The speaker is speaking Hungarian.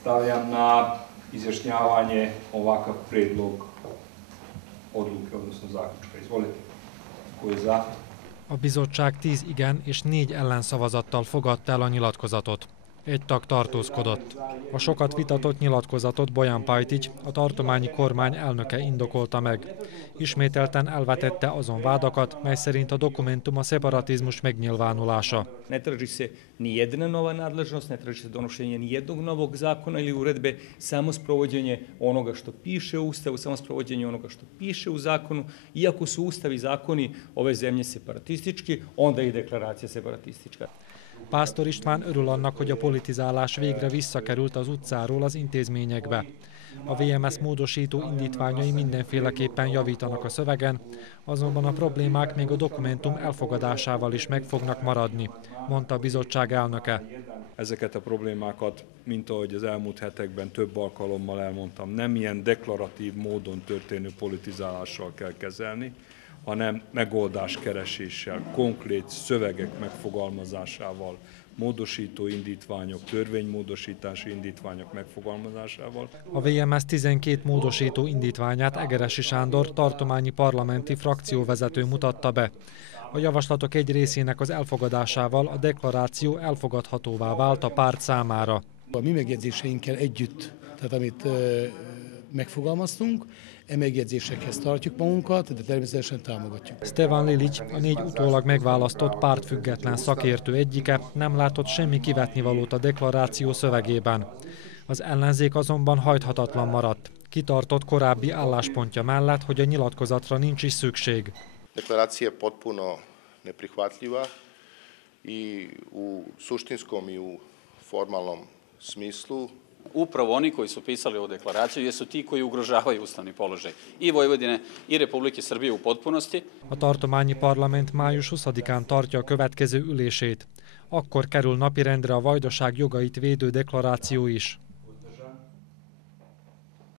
Stavljam na izjašnjavanje ovakav predlog odluke, odnosno zaključka. Izvolite. Ki je za? A bizottság 10 igen és 4 ellenszavazattal fogadta el a nyilatkozatot. Egy tag tartózkodott. A sokat vitatott nyilatkozatot Bojan Pajtić, a tartományi kormány elnöke indokolta meg. Ismételten elvetette azon vádakat, mely szerint a dokumentum a szeparatizmus megnyilvánulása. Ne traži se ni jedna nova nadležnost, ne traži se donošenje ni jednog novog zakona ili uredbe, samo sprovođenje onoga što piše u Ustavu, samo sprovođenje onoga što piše u zakonu. Iako su Ustav i zakoni ove zemlje separatistički, onda i deklaracija separatistička. Pásztor István örül annak, hogy a politizálás végre visszakerült az utcáról az intézményekbe. A VMS módosító indítványai mindenféleképpen javítanak a szövegen, azonban a problémák még a dokumentum elfogadásával is meg fognak maradni, mondta a bizottság elnöke. Ezeket a problémákat, mint ahogy az elmúlt hetekben több alkalommal elmondtam, nem ilyen deklaratív módon történő politizálással kell kezelni, hanem megoldáskereséssel, konkrét szövegek megfogalmazásával, módosító indítványok, törvénymódosítási indítványok megfogalmazásával. A VMS 12 módosító indítványát Egeresi Sándor tartományi parlamenti frakcióvezető mutatta be. A javaslatok egy részének az elfogadásával a deklaráció elfogadhatóvá vált a párt számára. A mi megjegyzéseinkkel együtt, tehát amit megfogalmaztunk, megjegyzésekhez tartjuk magunkat, de természetesen támogatjuk. Stevan Lilić, a 4 utólag megválasztott pártfüggetlen szakértő egyike, nem látott semmi kivetnivalót a deklaráció szövegében. Az ellenzék azonban hajthatatlan maradt. Kitartott korábbi álláspontja mellett, hogy a nyilatkozatra nincs is szükség. Deklaracija je potpuno neprihvatljiva i u suštinskom i u formalnom smislu. Upravo oni koji su pisali ovu deklaraciju jesu ti koji ugrožavaju ustavni položaj i Vojvodine i Republike Srbije u potpunosti. A tartományi parlament május 20-án tartja a következő ülését. Akkor kerül napirendre a vajdaság jogait védő deklaráció is.